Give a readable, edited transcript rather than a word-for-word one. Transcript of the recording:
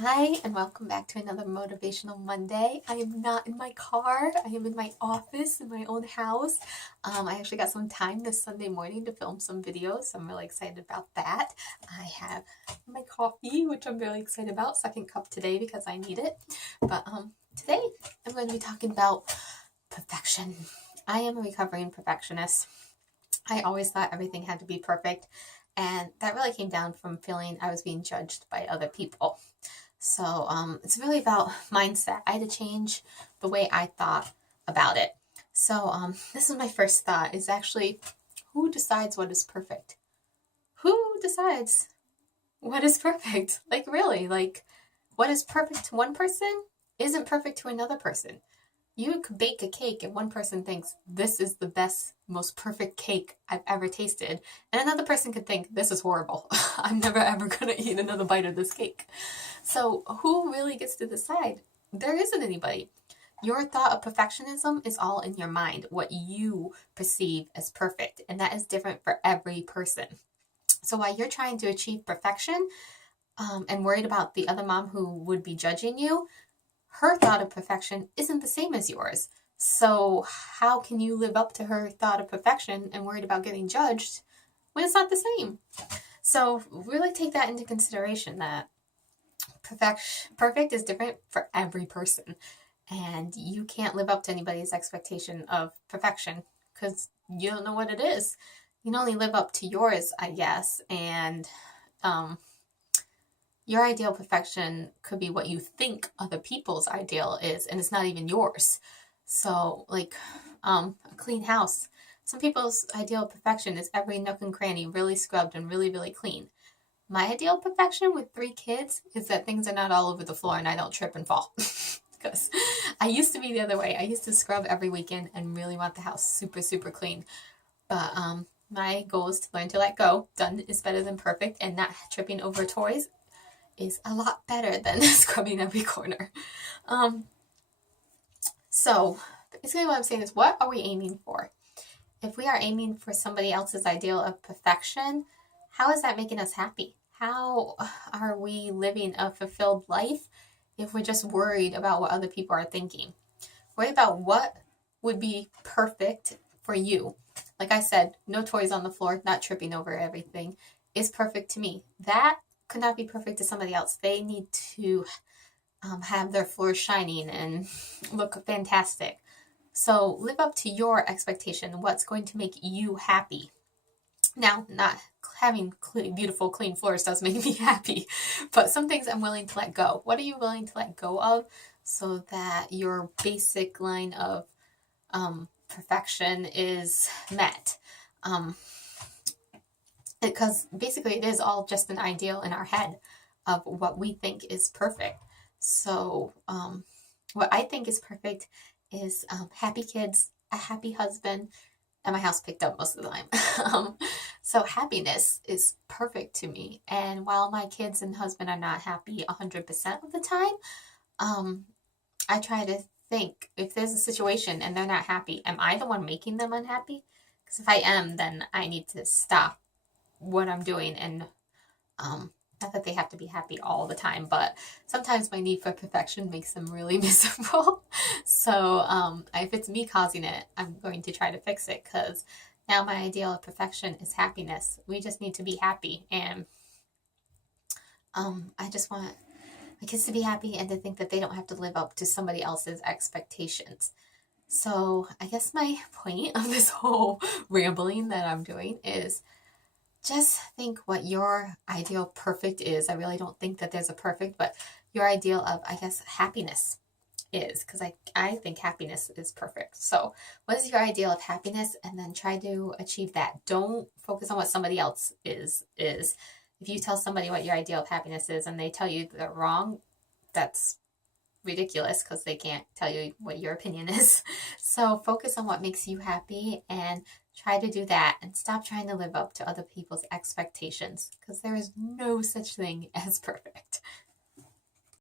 Hi, and welcome back to another Motivational Monday. I am not in my car. I am in my office, in my own house. I actually got some time this Sunday morning to film some videos, so I'm really excited about that. I have my coffee, which I'm really excited about. Second cup today because I need it. But today I'm going to be talking about perfection. I am a recovering perfectionist. I always thought everything had to be perfect, and that really came down from feeling I was being judged by other people. So it's really about mindset. I had to change the way I thought about it. So this is my first thought, is actually, who decides what is perfect? Who decides what is perfect? Like, really, like, what is perfect to one person isn't perfect to another person. You could bake a cake and one person thinks this is the best, most perfect cake I've ever tasted. And another person could think this is horrible. I'm never ever going to eat another bite of this cake. So who really gets to decide? There isn't anybody. Your thought of perfectionism is all in your mind, what you perceive as perfect. And that is different for every person. So while you're trying to achieve perfection and worried about the other mom who would be judging you, her thought of perfection isn't the same as yours. So how can you live up to her thought of perfection and worried about getting judged when it's not the same? So really take that into consideration, that perfect is different for every person. And you can't live up to anybody's expectation of perfection because you don't know what it is. You can only live up to yours, I guess. And your ideal perfection could be what you think other people's ideal is, and it's not even yours. So, like a clean house. Some people's ideal perfection is every nook and cranny really scrubbed and really, really clean. My ideal perfection with 3 kids is that things are not all over the floor and I don't trip and fall. Because I used to be the other way. I used to scrub every weekend and really want the house super, super clean. But my goal is to learn to let go. Done is better than perfect, and not tripping over toys is a lot better than scrubbing every corner. So basically what I'm saying is, what are we aiming for? If we are aiming for somebody else's ideal of perfection, how is that making us happy? How are we living a fulfilled life if we're just worried about what other people are thinking? Worry about what would be perfect for you. Like I said, no toys on the floor, not tripping over everything is perfect to me. That could not be perfect to somebody else. They need to have their floor shining and look fantastic. So live up to your expectation. What's going to make you happy? Now, not having beautiful, clean floors does make me happy, but some things I'm willing to let go. What are you willing to let go of so that your basic line of perfection is met? Because basically it is all just an ideal in our head of what we think is perfect. So what I think is perfect is happy kids, a happy husband, and my house picked up most of the time. So happiness is perfect to me. And while my kids and husband are not happy 100% of the time, I try to think, if there's a situation and they're not happy, am I the one making them unhappy? Because if I am, then I need to stop what I'm doing. And not that they have to be happy all the time, but sometimes my need for perfection makes them really miserable. So if it's me causing it, I'm going to try to fix it, because now my ideal of perfection is happiness. We just need to be happy, and I just want my kids to be happy and to think that they don't have to live up to somebody else's expectations. So I guess my point of this whole rambling that I'm doing is, just think what your ideal perfect is. I really don't think that there's a perfect, but your ideal of, I guess, happiness is, because I think happiness is perfect. So what is your ideal of happiness? And then try to achieve that. Don't focus on what somebody else is. If you tell somebody what your ideal of happiness is and they tell you they're wrong, that's ridiculous, because they can't tell you what your opinion is. So focus on what makes you happy and try to do that, and stop trying to live up to other people's expectations, because there is no such thing as perfect.